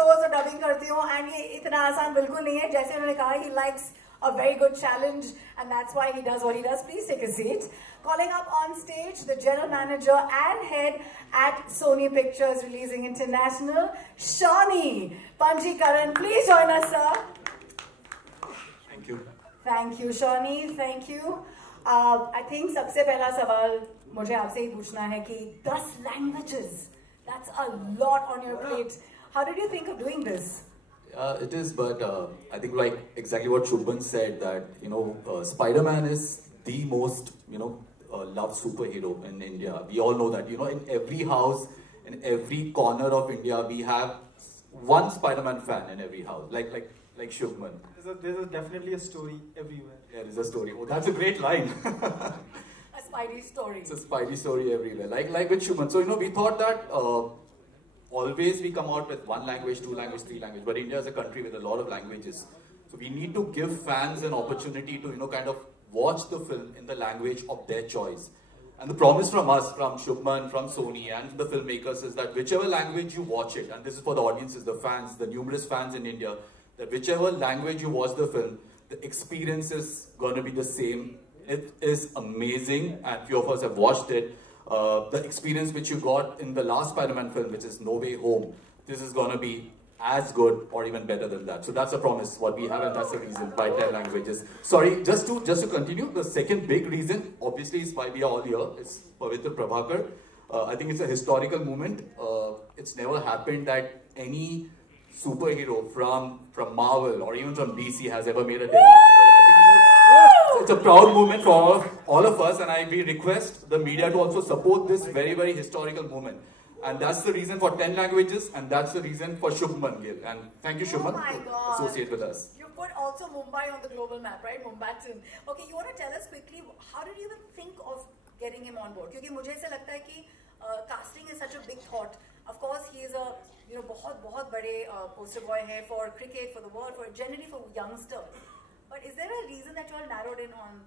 shows और dubbing करती हूँ and ये इतना आसान बिल्कुल नहीं है जैसे उन्होंने कहा he likes a very good challenge and that's why he does what he does. Please take a seat. Calling up on stage the general manager and head at Sony Pictures Releasing International, Shawnee Panjikaran. Please join us, sir. Thank you. Thank you, Shawnee. Thank you. I think सबसे पहला सवाल मुझे आपसे ही पूछना है कि 10 languages. That's a lot on your plate. How did you think of doing this? It is, but I think like exactly what Shubman said, that Spider-Man is the most loved superhero in India. We all know that. In every house, in every corner of India, we have one Spider-Man fan in every house, like Shubman. There's definitely a story everywhere. Yeah, there's a story. Oh, that's a great line. A Spidey story. It's a Spidey story everywhere, like with Shubman. So we thought that. Always we come out with one language, two language, three language, but India is a country with a lot of languages. So we need to give fans an opportunity to, kind of watch the film in the language of their choice. And the promise from us, from Shubman, from Sony and the filmmakers is that whichever language you watch it, and this is for the audiences, the fans, the numerous fans in India, that whichever language you watch the film, the experience is going to be the same. It is amazing, and few of us have watched it. The experience which you got in the last Spider-Man film, which is No Way Home, this is going to be as good or even better than that. So that's a promise what we have, and that's the reason why 10 languages. Sorry, just to continue, the second big reason, obviously, is why we are all here. It's Pavitra Prabhakar. I think it's a historical moment. It's never happened that any superhero from Marvel or even from DC has ever made a debut. It's a proud moment for all of us, and we request the media to also support this very, very historical moment. And that's the reason for 10 languages, and that's the reason for Shubman Gill. And thank you, Shubman, to associate with us. You put also Mumbai on the global map, right? Mumbaitan. Okay, you want to tell us quickly, how did you even think of getting him on board? Because मुझे ऐसा लगता है कि casting is such a big thought. Of course, he is a बहुत बड़े poster boy है for cricket, for the world, for generally for youngsters. But is there a reason that you all narrowed in on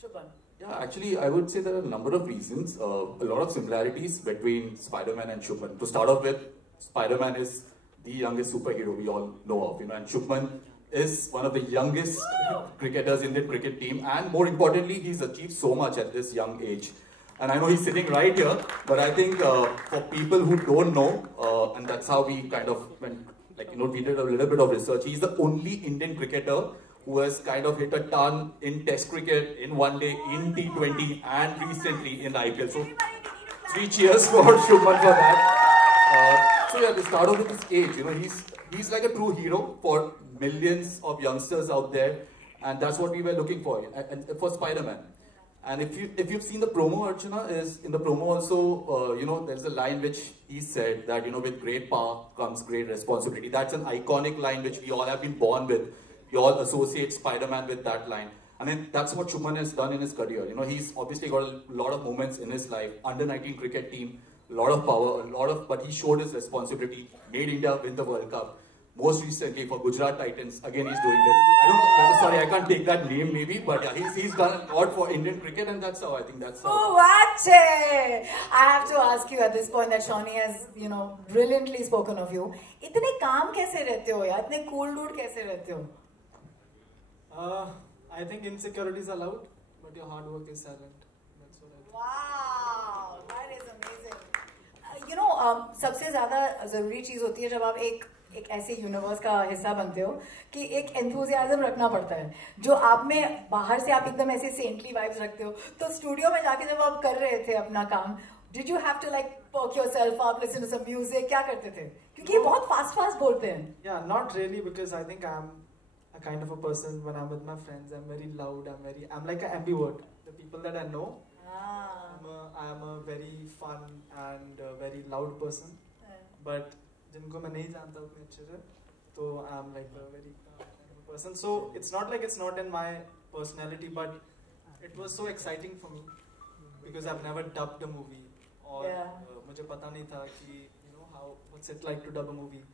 Shubman? Yeah, actually, I would say there are a number of reasons. A lot of similarities between Spider-Man and Shubman. To start off with, Spider-Man is the youngest superhero we all know of, and Shubman is one of the youngest cricketers in the cricket team, and more importantly, he's achieved so much at this young age. And I know he's sitting right here, but I think for people who don't know, and that's how we kind of went, we did a little bit of research. He's the only Indian cricketer who has kind of hit a ton in Test cricket, in one day, in T20, and recently in IPL. So 3 cheers for Shubman for that. So yeah, to start off with his age, he's like a true hero for millions of youngsters out there, and that's what we were looking for, and for Spider-Man. And if you've seen the promo, Archana, is in the promo also, there's a line which he said that, with great power comes great responsibility. That's an iconic line which we all have been born with. We all associate Spider-Man with that line. And then that's what Shubman has done in his career. He's obviously got a lot of moments in his life. Under-19 cricket team, a lot of power, but he showed his responsibility, made India win the World Cup. Most recently for Gujarat Titans, again he's doing that. Sorry, I can't take that name maybe, but yeah, he's done a lot for Indian cricket, and that's how I think that's how. Oh, I have to ask you at this point that Shawnee has, brilliantly spoken of you. इतने काम कैसे रहते हो यार? इतने cool dude कैसे रहते हो? I think insecurities are loud, but your hard work is silent. That's what I think. Wow, that is amazing. सबसे ज़्यादा ज़रूरी चीज़ होती है जब आप एक ऐसे यूनिवर्स का हिस्सा बनते हो कि एक एंथुजियाज्म रखना पड़ता है जो आप में बाहर से आप एकदम ऐसे सेंटली वाइब्स रखते हो. तो स्टूडियो में जाके जब आप कर रहे थे अपना काम, did you have to perk yourself up, listen to some music? क्या करते थे? क्योंकि ये बहुत fast बोलते हैं. Yeah, not really, because I think I'm a kind of a person when I'm with my friends. I'm very loud. I'm like an ambivert. The people that I know, I'm a very fun and very loud person. But जिनको मैं नहीं जानता उतने अच्छे से, तो I'm like a very calm kind of a person. So it's not like it's not in my personality, but it was so exciting for me because I've never dubbed a movie, or मुझे पता नहीं था कि what's it like to dub a movie,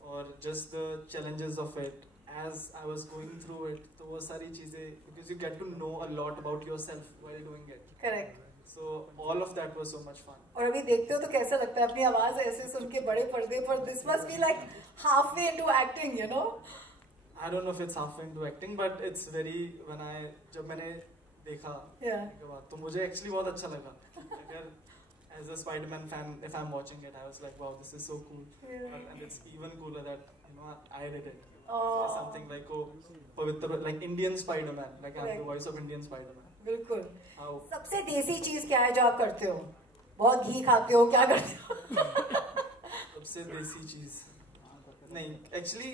or just the challenges of it as I was going through it. तो वो सारी चीजें, because you get to know a lot about yourself while doing it. Correct. So all of that was so much fun. और अभी देखते हो तो कैसा लगता है अपनी आवाज ऐसे सुन के बड़े पर्दे पर? This must be like halfway into acting, you know? I don't know if it's halfway into acting, but it's very जब मैंने देखा के बाद तो मुझे actually बहुत अच्छा लगा. अगर as a Spiderman fan, if I'm watching it, I was like, wow, this is so cool. And it's even cooler that I did it. It's something like पवित्र, like Indian Spiderman, like I'm the voice of Indian Spiderman. बिल्कुल. सबसे देसी चीज क्या है जो आप करते हो? बहुत घी खाते हो, क्या करते हो? सबसे देसी चीज नहीं, actually,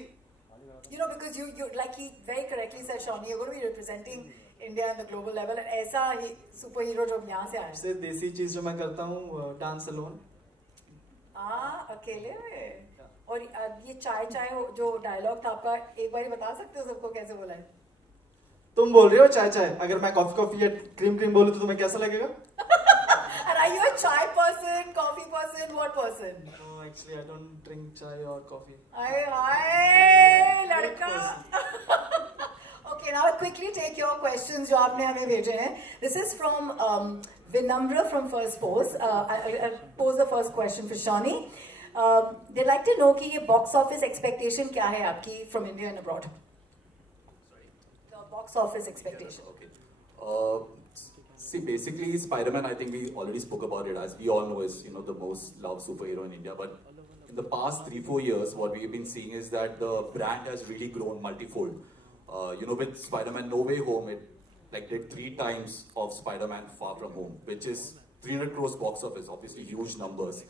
you know, because you like he very correctly said, Shawnee, you're going to be representing India at the global level, and ऐसा ही superhero जो यहाँ से आया. सबसे देसी चीज जो मैं करता हूँ, dance alone. अकेले में. और ये चाय जो डायलॉग था आपका, एक बार बता सकते हो सबको कैसे बोला है? तुम बोल रहे हो चाय चाय, अगर मैं कॉफी या क्रीम बोलूं तो तुम्हें कैसा लगेगा? And are you a chai person, coffee person, what person? No, actually I don't drink chai or coffee. Hi, ladka. Okay, now I'll quickly take your questions जो आपने हमें भेजे हैं. This is from Vinamra from First Pose. I'll pose the first question for Shawnee. They'd like to know कि ये box office expectation क्या है आपकी from India and abroad? Sorry? The box office expectation. Okay. See, basically, Spider-Man, I think we already spoke about it, as we all know, is the most loved superhero in India. But in the past 3-4 years, what we've been seeing is that the brand has really grown multifold. With Spider-Man No Way Home, it did 3 times of Spider-Man Far From Home, which is 300 crores box office, obviously huge numbers.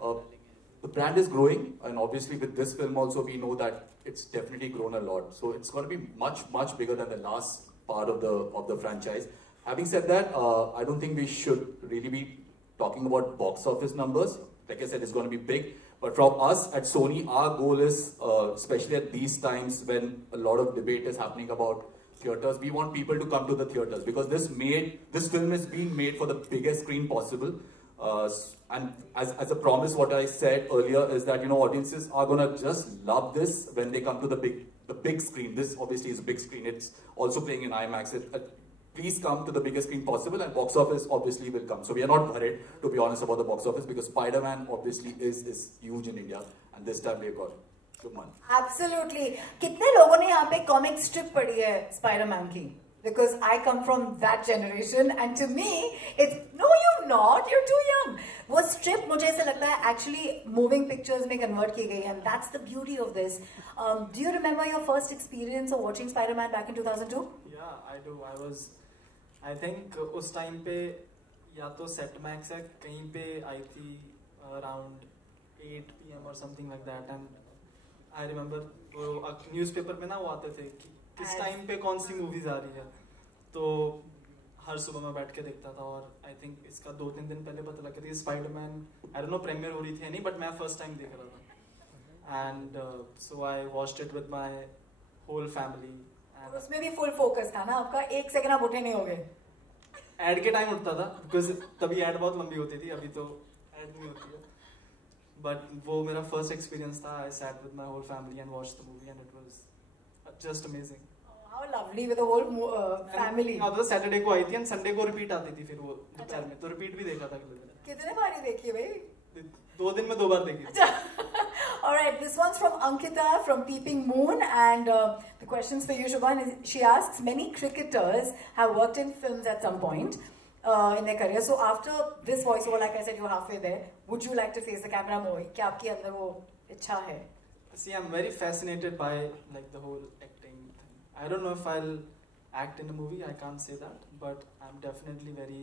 The brand is growing, and obviously with this film also, we know that it's definitely grown a lot. So it's going to be much, much bigger than the last part of the franchise. Having said that, I don't think we should really be talking about box office numbers. Like I said, it's going to be big. But from us at Sony, our goal is, especially at these times when a lot of debate is happening about theaters, we want people to come to the theaters because this film is being made for the biggest screen possible. And as a promise, what I said earlier is that audiences are going to just love this when they come to the big screen. This obviously is a big screen. It's also playing in IMAX. Please come to the biggest screen possible, and box office obviously will come. So we are not worried, to be honest, about the box office because Spider-Man obviously is huge in India, and this time we've got Shubman. Absolutely. कितने लोगों ने यहाँ पे comic strip पढ़ी है Spider-Man की? Because I come from that generation, and to me, it's no, you're not. You're too young. वो strip मुझे ऐसा लगता है actually moving pictures में convert की गई, and that's the beauty of this. Do you remember your first experience of watching Spider-Man back in 2002? Yeah, I do. I think उस time पे या तो सेट मैक्स है कहीं पे आई थी around 8 PM or something like that, and I remember वो newspaper में ना वो आते थे कि किस टाइम पे कौन सी मूवीज आ रही है, तो हर सुबह मैं बैठ के देखता था. और आई थिंक इसका 2-3 दिन पहले पता लगा था Spiderman I don't know premiere हो रही थी नहीं, बट मैं फर्स्ट टाइम देख रहा था. And so I watched it with my whole family. उसमें भी फुल फोकस था ना आपका, 1 सेकंड आप उठे नहीं हो गए? एड के टाइम उठता था बिकॉज तभी एड बहुत लंबी होती थी, अभी तो एड नहीं होती है. बट वो मेरा फर्स्ट एक्सपीरियंस था. I sat with my whole family and watched the movie and it was just amazing. How lovely with the whole family. हाँ, तो सैटरडे को आई थी एंड संडे को रिपीट आती थी फिर वो दोपहर में, तो रिपीट भी देखा था अगले दिन. कितने बार देखी भाई? 2 दिन में 2 बार देखी. All right, this one's from Ankita from Peeping Moon, and the question's for you, Shubman. She asks, many cricketers have worked in films at some point in their career. So after this voiceover, like I said, you're halfway there. Would you like to face the camera more? क्या आपके अंदर वो इच्छा है? See, I'm very fascinated by like the whole acting thing. I don't know if I'll act in a movie. I can't say that, but I'm definitely very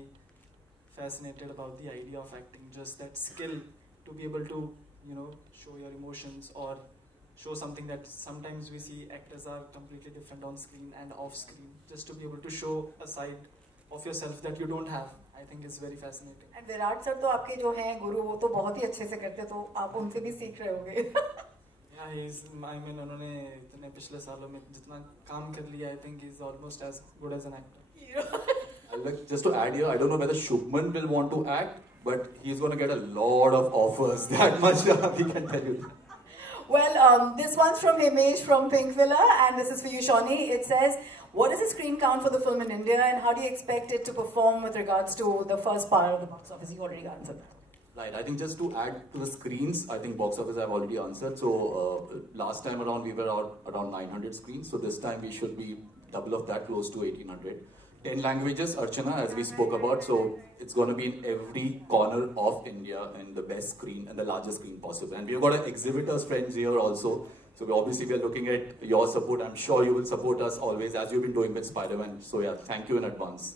fascinated about the idea of acting. Just that skill to be able to, show your emotions or show something that sometimes we see actors are completely different on screen and off screen. Just to be able to show a side of yourself that you don't have, I think is very fascinating. And Virat sir तो आपके जो हैं गुरु, वो तो बहुत ही अच्छे से करते, तो आप उनसे भी सीख रहे होंगे. I mean, उन्होंने इतने पिछले सालों में जितना काम कर लिया, I think he's almost as good as an actor. Just to add here, I don't know whether Shubman will want to act, but he's going to get a lot of offers. That much we can tell you. Well, this one's from Himesh from Pink Villa, and this is for you, Shawnee. It says, What is the screen count for the film in India, and how do you expect it to perform with regards to the first part of the box office? You already answered that. Right, I think just to add to the screens, I think box office I've already answered. So last time around we were around 900 screens. So this time we should be double of that, close to 1800. 10 languages, Archana, as we spoke about. So it's going to be in every corner of India and the best screen and the largest screen possible. And we've got our exhibitors friends here also. So we obviously are looking at your support. I'm sure you will support us always as you've been doing with Spider-Man. So yeah, thank you in advance.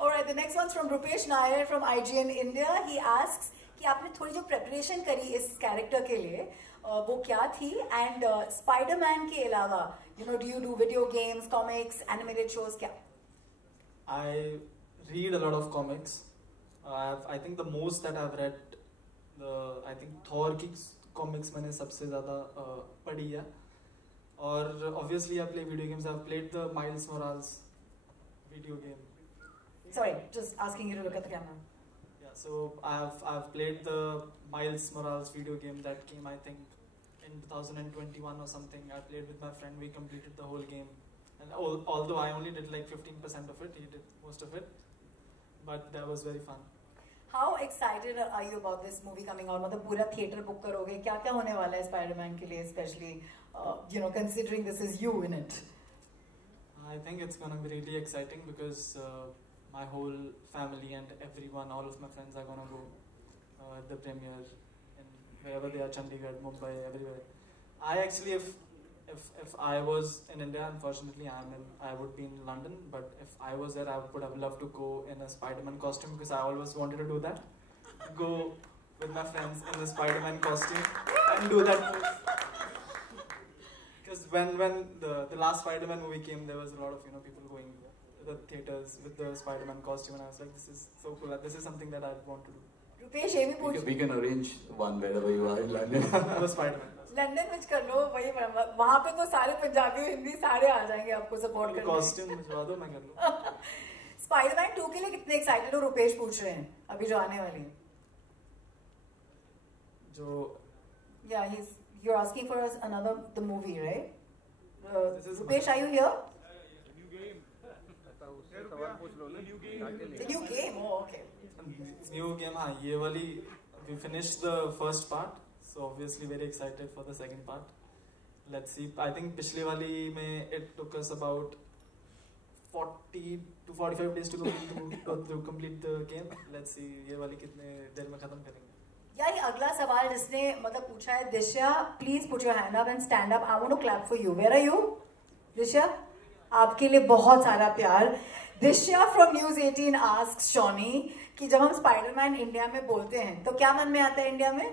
Alright, the next one's from Rupesh Nair from IGN India. He asks कि आपने थोड़ी जो preparation करी इस character के लिए वो क्या थी, and Spider-Man के अलावा, you know, do you do video games, comics, animated shows, क्या? I read a lot of comics. I think the most that I've read, I think Thor की comics मैंने सबसे ज़्यादा पढ़ी है. और obviously I play video games. I've played the Miles Morales video game. Sorry, just asking you to look at the camera. Yeah, so I've played the Miles Morales video game that came, I think, in 2021 or something. I played with my friend. We completed the whole game. And although I only did like 15% of it, he did most of it. But that was very fun. How excited are you about this movie coming out? मतलब पूरा theater book करोगे? क्या क्या होने वाला है Spider-Man के लिए, especially you know, considering this is you in it? I think it's gonna be really exciting because my whole family and everyone, all of my friends are gonna go at the premiere in wherever they are, Chandigarh, Mumbai, everywhere. I actually, if I was in India, unfortunately I would be in London, but if I was there, I would have loved to go in a Spider-Man costume because I always wanted to do that. Go with my friends in the Spider-Man costume and do that. Because when the last Spider-Man movie came, there was a lot of people going to the theaters with the Spider-Man costume, and I was like, this is so cool. This is something that I want to do. Rupesh, ये भी पूछ. We can arrange one wherever you are in London. The Spider-Man. London में कर लो, वही वहाँ पे तो सारे पंजाबी हिंदी सारे आ जाएंगे आपको सपोर्ट करने. कॉस्ट्यूम भिजवा दो, मैं कर लूँ. Spider-Man 2 के लिए कितने एक्साइटेड हो? रुपेश पूछ रहे हैं अभी जो आने वाली है. जो yeah, you're asking for us the movie, right? Rupesh, are you here? The new game. Oh, okay. New game, हाँ, ये वाली we finished the first part. So obviously very excited for the second part. Let's see. I think पिछले वाली में it took us about 40 to 45 days to complete the game. Let's see ये वाली कितने देर में खत्म करेंगे. यार ये अगला सवाल जिसने मतलब पूछा है, दिशा, please put your hand up and stand up. I want to clap for you. Where are you? दिशा, आपके लिए बहुत सारा प्यार. दिशा from News 18 asks Shawnee कि जब हम स्पाइडरमैन इंडिया में बोलते हैं तो क्या मन में आता है इंडिया में?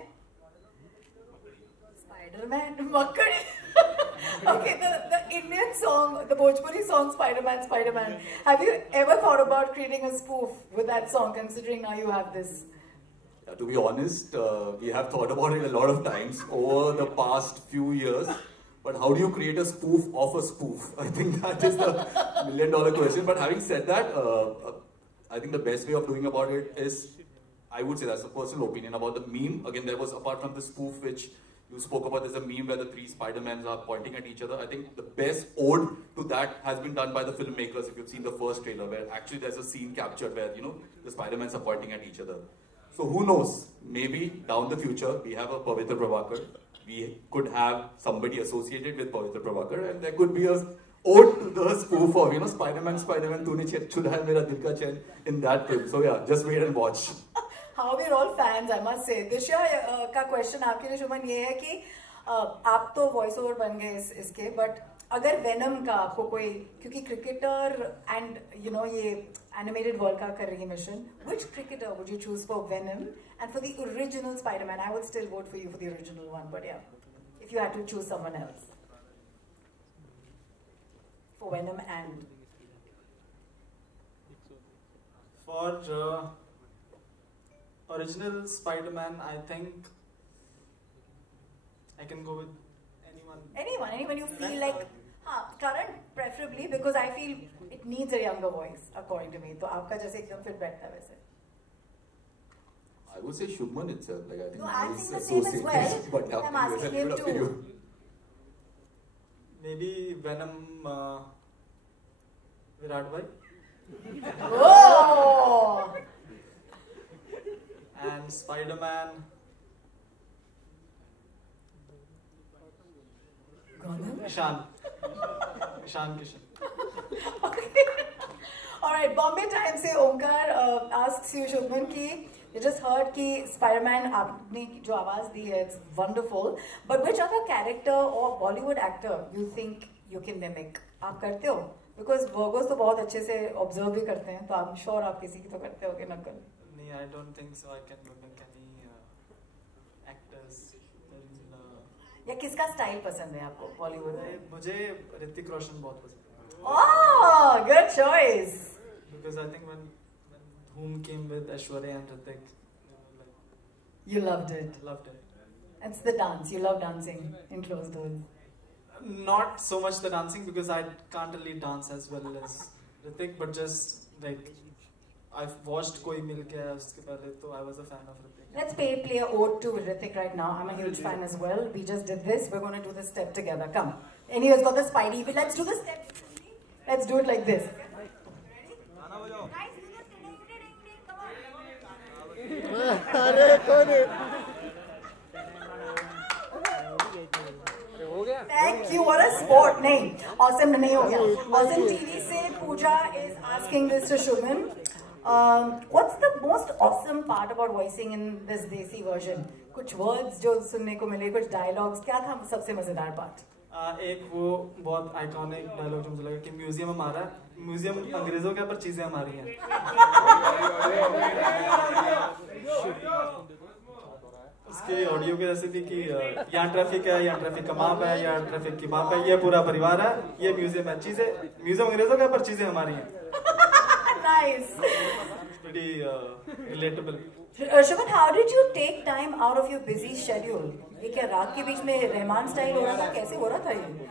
Spider-Man, Makkadi. Okay, the Indian song, the Bhojpuri song Spider-Man, Spider-Man. Have you ever thought about creating a spoof with that song, considering now you have this? Yeah, to be honest, we have thought about it a lot of times over the past few years. But how do you create a spoof of a spoof? I think that is the $1 million question. But having said that, I think the best way of doing about it is, I would say that's a personal opinion about the meme. Again, there was, apart from the spoof which you spoke about, there's a meme where the three Spider-Mans are pointing at each other. I think the best ode to that has been done by the filmmakers. If you've seen the first trailer, where actually there's a scene captured where, the Spider-Mans are pointing at each other. So who knows? Maybe down the future, we have a Pavitra Prabhakar. We could have somebody associated with Pavitra Prabhakar, and there could be a ode to the spoof of, Spider-Man, Spider-Man, तूने छुड़ा है मेरा दिल का चैन in that film. So yeah, just wait and watch. How we're all fans, I must say. दिशा का question आपके लिए शुभन ये है कि आप तो वॉइस ओवर बन गए इसके, बट अगर वेनम का आपको कोई, क्योंकि क्रिकेटर एंड ये एनिमेटेड वर्ल्ड का कर रही है mission, which cricketer would you choose for Venom and for the original Spider-Man? I would still vote for you for the original one, but yeah, if you had to choose someone else for Venom and for original Spider-Man, I think I can go with anyone you feel like. Current preferably, because I feel it needs a younger voice, according to me. So आपका जैसे एकदम fit बैठता है वैसे. I would say Shubman itself. Like I think. No, I think the same as well. But yeah, I'm asking him too. Maybe Venom. Virat bhai. Oh! And Spiderman. Ishan Kishan. Okay. Alright, Bombay Times से ओंकार asks you, Shubman, कि you just heard कि Spiderman आपने जो आवाज दी है, it's wonderful. But which other character or Bollywood actor you think you can mimic? आप करते हो? Because Virgos तो बहुत अच्छे से observe भी करते हैं, तो I'm sure आप किसी की तो करते होगे नकल. नहीं, I don't think so. I can mimic any actors. या किसका स्टाइल पसंद है आपको बॉलीवुड में? मुझे ऋतिक रोशन बहुत पसंद है. Oh, good choice. Because I think when Dhoom came with Aishwarya and Hrithik, you loved it. Loved it. It's the dance. You love dancing in closed doors. Not so much the dancing because I can't really dance as well as Hrithik, but just like I've watched Koi Mil Gaya uske pehle, so I was a fan of Hrithik. Let's play a ode to Hrithik right now. I'm a huge fan as well. We just did this. We're going to do the step together. Come. Anyways, got the Spidey. Let's do the step. Let's do it like this. Ready? Guys, do the ding ding ding. Come on. Thank you. What a sport. Nahin. Awesome. Nahin ho gaya. Awesome TV se Pooja is asking this to Shubman. What's the most awesome part about voicing in this Desi version? कुछ words जो सुनने को मिले, कुछ dialogues, क्या था सबसे मजेदार part? एक वो बहुत आइकॉनिक डायलॉग जो मुझे लगा कि म्यूजियम हमारा, म्यूजियम अंग्रेजों के पर चीजें हमारी हैं. उसके ऑडियो के जैसे थी कि यहाँ ट्रैफिक है, यहाँ ट्रैफिक का माप है, यहाँ ट्रैफिक की माप है, ये पूरा परिवार है, ये म्यूजियम है, चीजें म्यूजियम अंग्रेजों के पर चीजें हमारी हैं. Nice. It's pretty relatable. Shubman, how did you take time out of your busy schedule? ये क्या रात के बीच में रहमान स्टाइल हो रहा था, कैसे हो रहा था ये?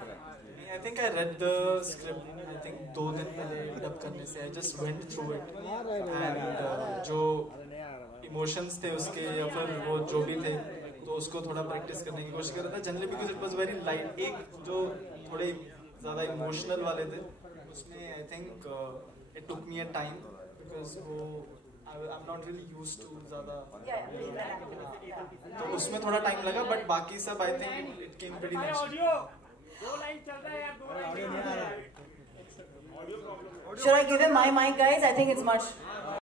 I think I read the script. I think 2 दिन पहले डब करने से I just went through it and जो emotions थे उसके या फिर वो जो भी थे तो उसको थोड़ा practice करने की कोशिश कर रहा था. Generally because it was very light. एक जो थोड़े ज़्यादा emotional वाले थे उसमें I think it took me a time because वो I'm not really used to ज़्यादा. तो उसमें थोड़ा टाइम लगा but बाकी सब I think it came pretty naturally. Should I give him my mic, guys? I think it's much